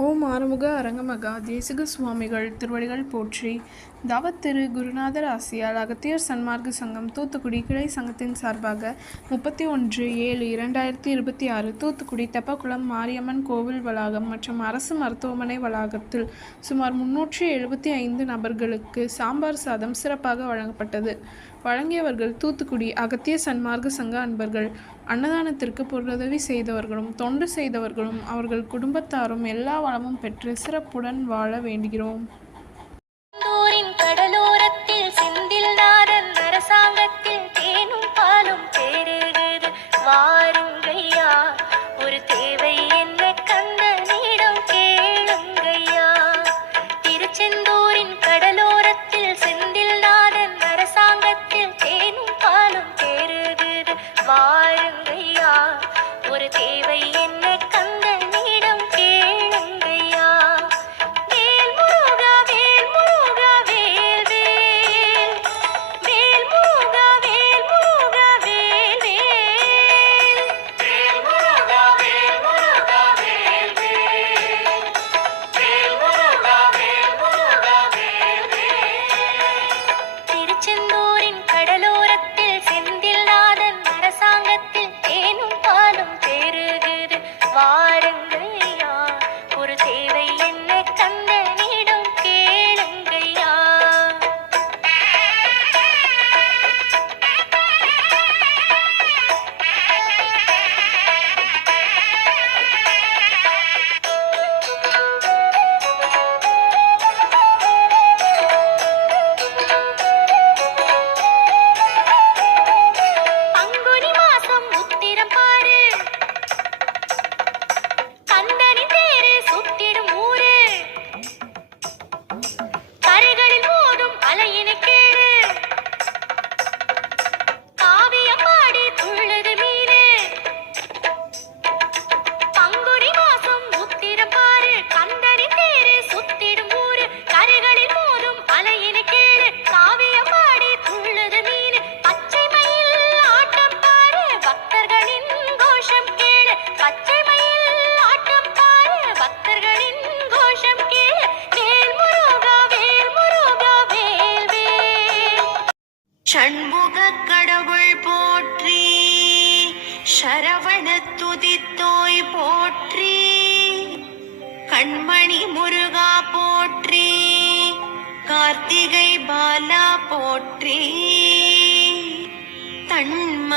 ஓம் ஆறுமுக அரங்கமகா தேசிக சுவாமிகள் திருவடிகள் போற்றி. தவத்திரு குருநாதர் ஆசியால் அகத்தியர் சன்மார்க்க சங்கம் தூத்துக்குடி கிளை சங்கத்தின் சார்பாக 31/7/2026 தூத்துக்குடி தெப்பக்குளம் மாரியம்மன் கோவில் வளாகம் மற்றும் அரசு மருத்துவமனை வளாகத்தில் சுமார் 375 நபர்களுக்கு சாம்பார் சாதம் சிறப்பாக வழங்கப்பட்டது. வழங்கியவர்கள் தூத்துக்குடி அகத்திய சன்மார்க்க சங்க அன்பர்கள். அன்னதானத்திற்கு பொருளுதவி செய்தவர்களும் தொண்டு செய்தவர்களும் அவர்கள் குடும்பத்தாரும் எல்லா வளமும் பெற்று சிறப்புடன் வாழ வேண்டுகிறோம். கடலோரத்தில் செந்தில் நாதன் அரசாங்கத்தில் தேனும் பாலும் தேருகிறது வாருங்கய்யா, ஒரு தேவை என்ன கந்தனிடம் கேளுங்கய்யா. திருச்செந்தூரின் கடலோரத்தில் செந்தில் நாதன் அரசாங்கத்தில் தேனும் பாலும் தேருகிறது வாருங்கய்யா, ஒரு தேவை என்ன கந்தனிடம் கேளுங்கய்யா. வேல் முருகா வேல் முருகா வேல் வேல், வேல் முருகா வேல் முருகா வேல் வேல், வேல் முருகா வேல் முருகா வேல் வேல், வேல் முருகா வேல் முருகா வேல் வேல். திருச்செந்தூரின் கடலோரத்தில் செந்தில் நாதன் அரசாங்கத்தில் தேனும் பாலும் தேருகிறது வாருங்கய்யா, ஒரு தேவை என்ன கந்தனிடம் கேளுங்கய்யா. பங்குனி மாசம் உத்திரம் பாரு, கந்தனி தேரு சுத்திடும் ஊரு, கரைகளில் மோதும் அலையினை கேளு, காவியம் பாடி துள்ளுது மீனு. பங்குனி மாசம் உத்திரம் பாரு, கந்தனி தேரு சுத்திடும் ஊரு, கரைகளில் மோதும் அலையினை கேளு, காவியம் பாடி துள்ளுது மீனு. பச்சை மயில் ஆட்டம் பாரு, பக்தர்களின் கோஷம் கேளு, பச்சை மயில் ஆட்டம் பாரு, பக்தர்களின் கோஷம் கேளு. வேல் முருகா வேல் முருகா வேல் வேல். ஷண்முக கடவுள் போற்றி, சரவண துதித்தோய் போற்றி, கண்மணி முருகா போற்றி, கார்த்திகை பாலா போற்றி, தன்ம